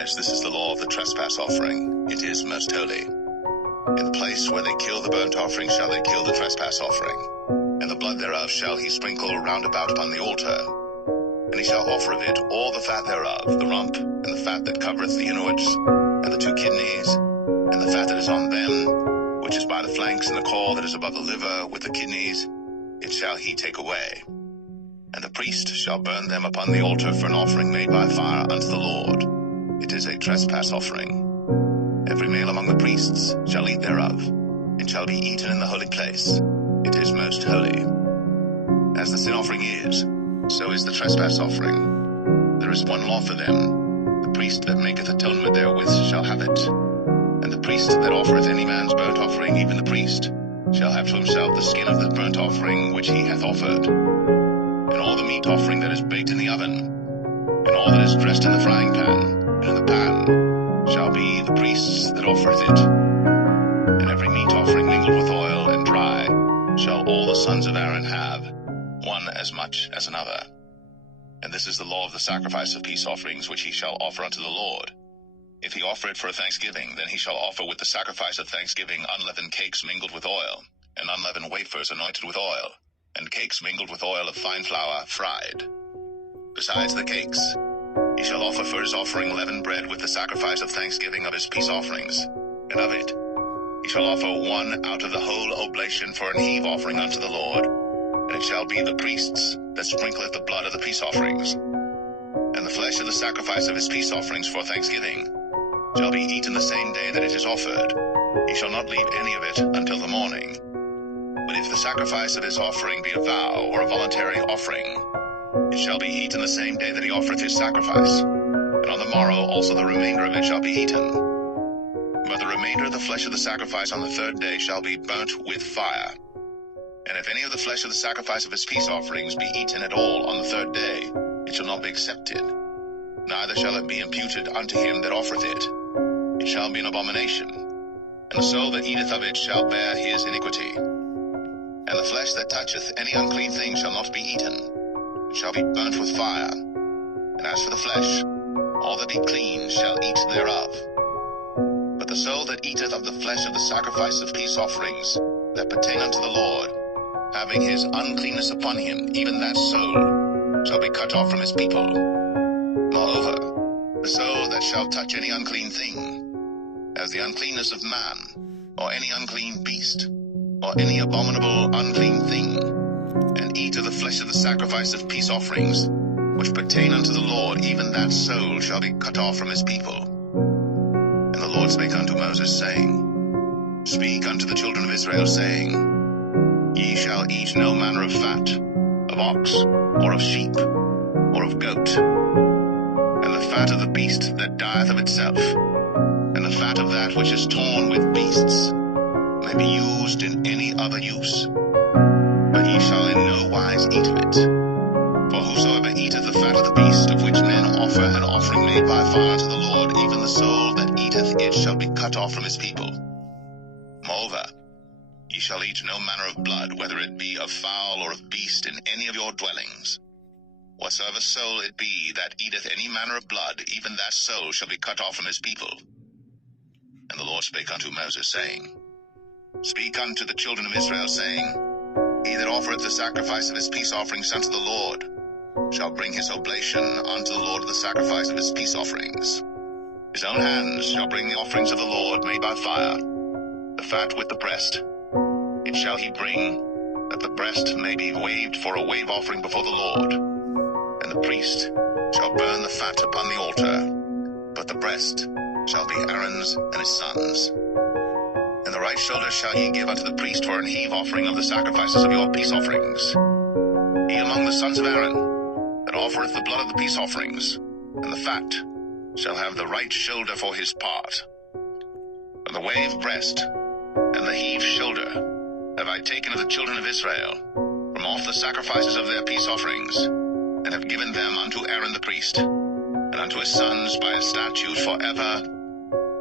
Likewise, this is the law of the trespass offering. It is most holy. In the place where they kill the burnt offering shall they kill the trespass offering, and the blood thereof shall he sprinkle round about upon the altar. And he shall offer of it all the fat thereof, the rump, and the fat that covereth the inwards, and the 2 kidneys, and the fat that is on them, which is by the flanks, and the caul that is above the liver, with the kidneys, it shall he take away. And the priest shall burn them upon the altar for an offering made by fire unto the Lord. It is a trespass offering. Every male among the priests shall eat thereof. It shall be eaten in the holy place. It is most holy. As the sin offering is, so is the trespass offering. There is one law for them. The priest that maketh atonement therewith shall have it. And the priest that offereth any man's burnt offering, even the priest, shall have to himself the skin of the burnt offering which he hath offered. And all the meat offering that is baked in the oven, and all that is dressed in the frying pan, and in the pan, shall be the priest's that offereth it. And every meat offering mingled with oil and dry shall all the sons of Aaron have, one as much as another. And this is the law of the sacrifice of peace offerings which he shall offer unto the Lord. If he offer it for a thanksgiving, then he shall offer with the sacrifice of thanksgiving unleavened cakes mingled with oil, and unleavened wafers anointed with oil, and cakes mingled with oil of fine flour fried. Besides the cakes, he shall offer for his offering leavened bread with the sacrifice of thanksgiving of his peace offerings, and of it he shall offer one out of the whole oblation for an heave offering unto the Lord, and it shall be the priest's that sprinkleth the blood of the peace offerings. And the flesh of the sacrifice of his peace offerings for thanksgiving shall be eaten the same day that it is offered. He shall not leave any of it until the morning. But if the sacrifice of his offering be a vow or a voluntary offering, it shall be eaten the same day that he offereth his sacrifice, and on the morrow also the remainder of it shall be eaten. But the remainder of the flesh of the sacrifice on the 3rd day shall be burnt with fire. And if any of the flesh of the sacrifice of his peace offerings be eaten at all on the 3rd day, it shall not be accepted, neither shall it be imputed unto him that offereth it. It shall be an abomination, and the soul that eateth of it shall bear his iniquity. And the flesh that toucheth any unclean thing shall not be eaten, it shall be burnt with fire. And as for the flesh, all that be clean shall eat thereof. But the soul that eateth of the flesh of the sacrifice of peace offerings that pertain unto the Lord, having his uncleanness upon him, even that soul shall be cut off from his people. Moreover, the soul that shall touch any unclean thing, as the uncleanness of man, or any unclean beast, or any abominable unclean thing, and eat of the flesh of the sacrifice of peace offerings, which pertain unto the Lord, even that soul shall be cut off from his people. And the Lord spake unto Moses, saying, Speak unto the children of Israel, saying, Ye shall eat no manner of fat, of ox, or of sheep, or of goat, and the fat of the beast that dieth of itself, and the fat of that which is torn with beasts, may be used in any other use. But ye shall in no wise eat of it. For whosoever eateth the fat of the beast, of which men offer an offering made by fire unto the Lord, even the soul that eateth it shall be cut off from his people. Moreover, ye shall eat no manner of blood, whether it be of fowl or of beast, in any of your dwellings. Whatsoever soul it be that eateth any manner of blood, even that soul shall be cut off from his people. And the Lord spake unto Moses, saying, Speak unto the children of Israel, saying, He that offereth the sacrifice of his peace offerings unto the Lord shall bring his oblation unto the Lord of the sacrifice of his peace offerings. His own hands shall bring the offerings of the Lord made by fire, the fat with the breast. It shall he bring, that the breast may be waved for a wave offering before the Lord. And the priest shall burn the fat upon the altar, but the breast shall be Aaron's and his sons'. And the right shoulder shall ye give unto the priest for an heave offering of the sacrifices of your peace offerings. He among the sons of Aaron that offereth the blood of the peace offerings, and the fat, shall have the right shoulder for his part. And the wave breast and the heave shoulder have I taken of the children of Israel from off the sacrifices of their peace offerings, and have given them unto Aaron the priest, and unto his sons by a statute forever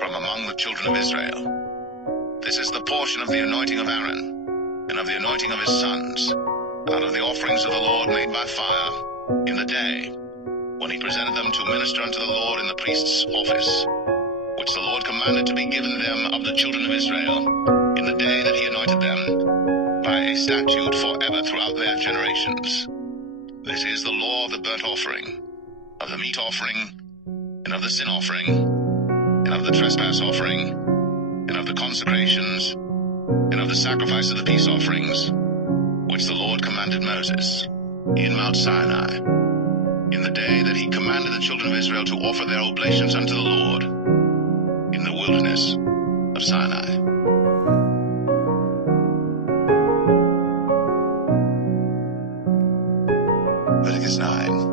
from among the children of Israel. This is the portion of the anointing of Aaron, and of the anointing of his sons, out of the offerings of the Lord made by fire, in the day, when he presented them to minister unto the Lord in the priest's office, which the Lord commanded to be given them of the children of Israel, in the day that he anointed them, by a statute forever throughout their generations. This is the law of the burnt offering, of the meat offering, and of the sin offering, and of the trespass offering, and of the consecrations, and of the sacrifice of the peace offerings, which the Lord commanded Moses in Mount Sinai, in the day that he commanded the children of Israel to offer their oblations unto the Lord in the wilderness of Sinai. Leviticus 9.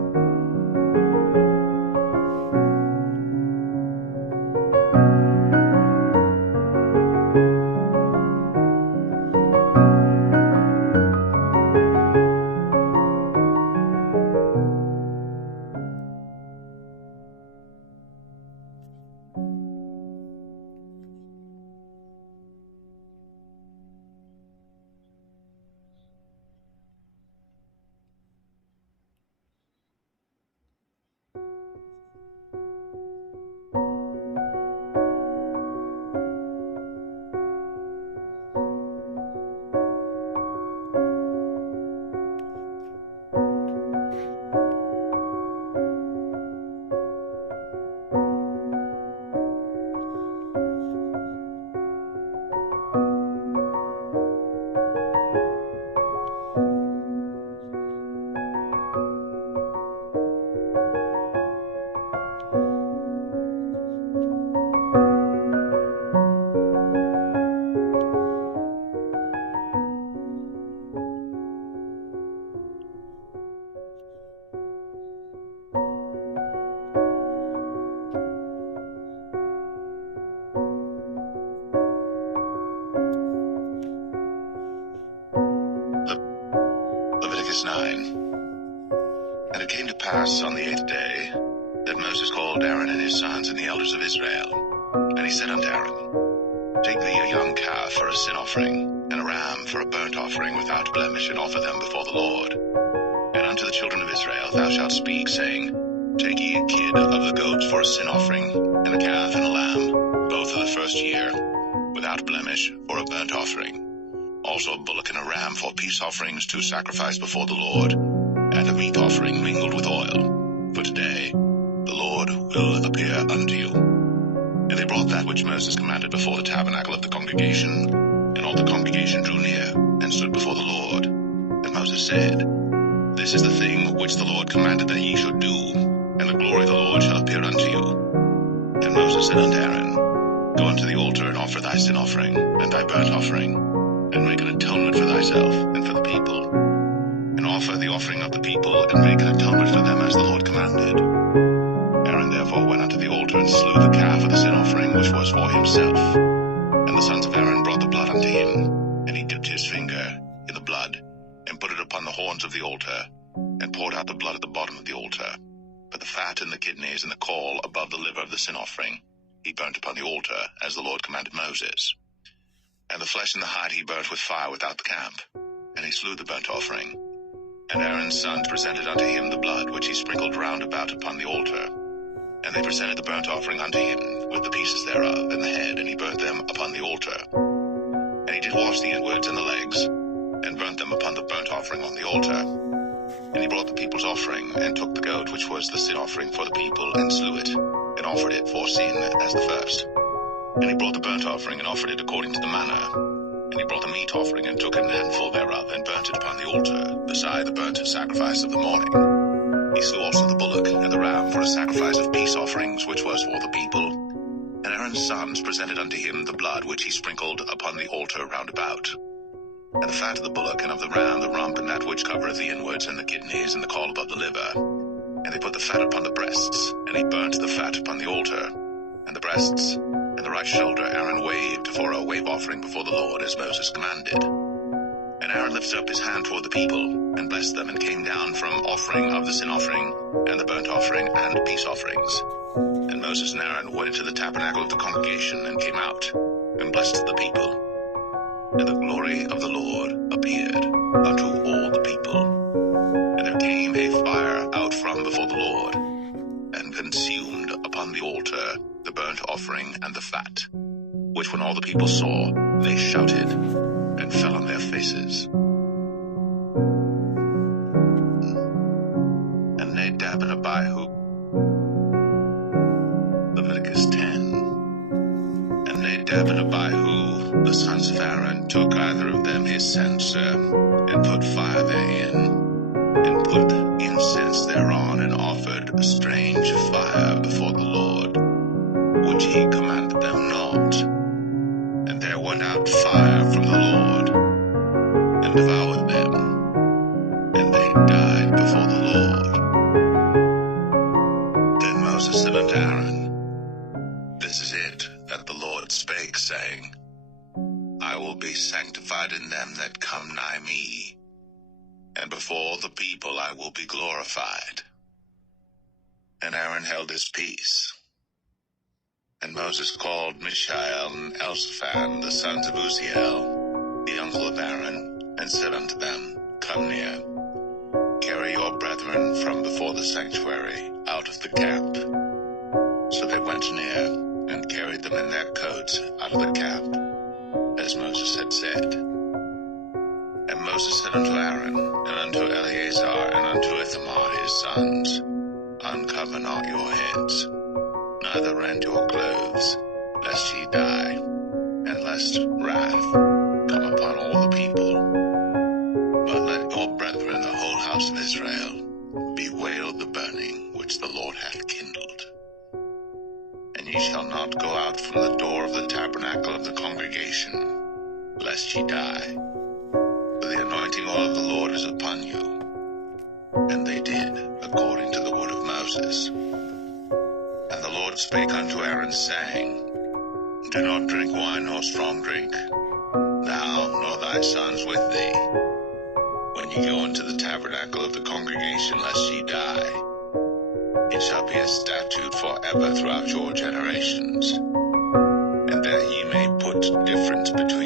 Leviticus 9. And it came to pass on the 8th day that Moses called Aaron and his sons and the elders of Israel. And he said unto Aaron, Take thee a young calf for a sin offering, and a ram for a burnt offering without blemish, and offer them before the Lord. And unto the children of Israel thou shalt speak, saying, Take ye a kid of the goats for a sin offering, and a calf and a lamb, both of the first year, without blemish, for a burnt offering. Also a bullock and a ram for peace offerings to sacrifice before the Lord, and a meat offering mingled with oil. For today the Lord will appear unto you. And they brought that which Moses commanded before the tabernacle of the congregation, and all the congregation drew near, and stood before the Lord. And Moses said, This is the thing which the Lord commanded that ye should do, and the glory of the Lord shall appear unto you. And Moses said unto Aaron, Go unto the altar, and offer thy sin offering, and thy burnt offering, and make an atonement for thyself and for the people. And offer the offering of the people, and make an atonement for them as the Lord commanded. Aaron therefore went unto the altar, and slew the calf of the sin offering, which was for himself. And the sons of Aaron brought the blood unto him, and he dipped his finger in the blood, and put it upon the horns of the altar, and poured out the blood at the bottom of the altar. But the fat and the kidneys and the caul above the liver of the sin offering he burnt upon the altar, as the Lord commanded Moses. And the flesh and the hide he burnt with fire without the camp, and he slew the burnt offering. And Aaron's sons presented unto him the blood which he sprinkled round about upon the altar. And they presented the burnt offering unto him, with the pieces thereof, and the head, and he burnt them upon the altar. And he did wash the inwards and the legs, and burnt them upon the burnt offering on the altar. And he brought the people's offering, and took the goat which was the sin offering for the people, and slew it, and offered it for sin as the first. And he brought the burnt offering, and offered it according to the manner. And he brought the meat offering, and took an handful thereof, and burnt it upon the altar, beside the burnt sacrifice of the morning. He slew also the bullock and the ram for a sacrifice of peace offerings, which was for the people. And Aaron's sons presented unto him the blood which he sprinkled upon the altar round about. And the fat of the bullock and of the ram, the rump, and that which covereth the inwards, and the kidneys, and the caul above the liver. And they put the fat upon the breasts, and he burnt the fat upon the altar. And the breasts and the right shoulder Aaron waved for a wave offering before the Lord, as Moses commanded. And Aaron lifted up his hand toward the people, and blessed them, and came down from offering of the sin offering, and the burnt offering, and peace offerings. And Moses and Aaron went into the tabernacle of the congregation, and came out, and blessed the people. And the glory of the Lord appeared unto all the people. And there came a fire out from before the Lord, altar the burnt offering and the fat, which when all the people saw, they shouted and fell on their faces. And Nadab and Abihu, Leviticus 10. And Nadab and Abihu, the sons of Aaron, took either of them his censer, and put fire therein, and put incense thereon, and offered a strange fire before the Lord, which he commanded them not. And there went out fire from the Lord, and devoured them, and they died before the Lord. Then Moses said unto Aaron, This is it that the Lord spake, saying, I will be sanctified in them that come nigh me, and before the people I will be glorified. And Aaron held his peace. And Moses called Mishael and Elzaphan, the sons of Uzziel, the uncle of Aaron, and said unto them, Come near, carry your brethren from before the sanctuary out of the camp. So they went near, and carried them in their coats out of the camp, as Moses had said. And Moses said unto Aaron, and unto Eleazar, and unto Ithamar his sons, Uncover not your heads, neither rend your clothes, lest ye die, and lest wrath come upon all the people. But let your brethren, the whole house of Israel, bewail the burning which the Lord hath kindled. And ye shall not go out from the door of the tabernacle of the congregation, lest ye die. For the anointing oil of the Lord is upon you. And they did according to the word of Moses. And the Lord spake unto Aaron, saying, Do not drink wine nor strong drink, thou nor thy sons with thee, when ye go into the tabernacle of the congregation, lest ye die. It shall be a statute forever throughout your generations, and that ye may put difference between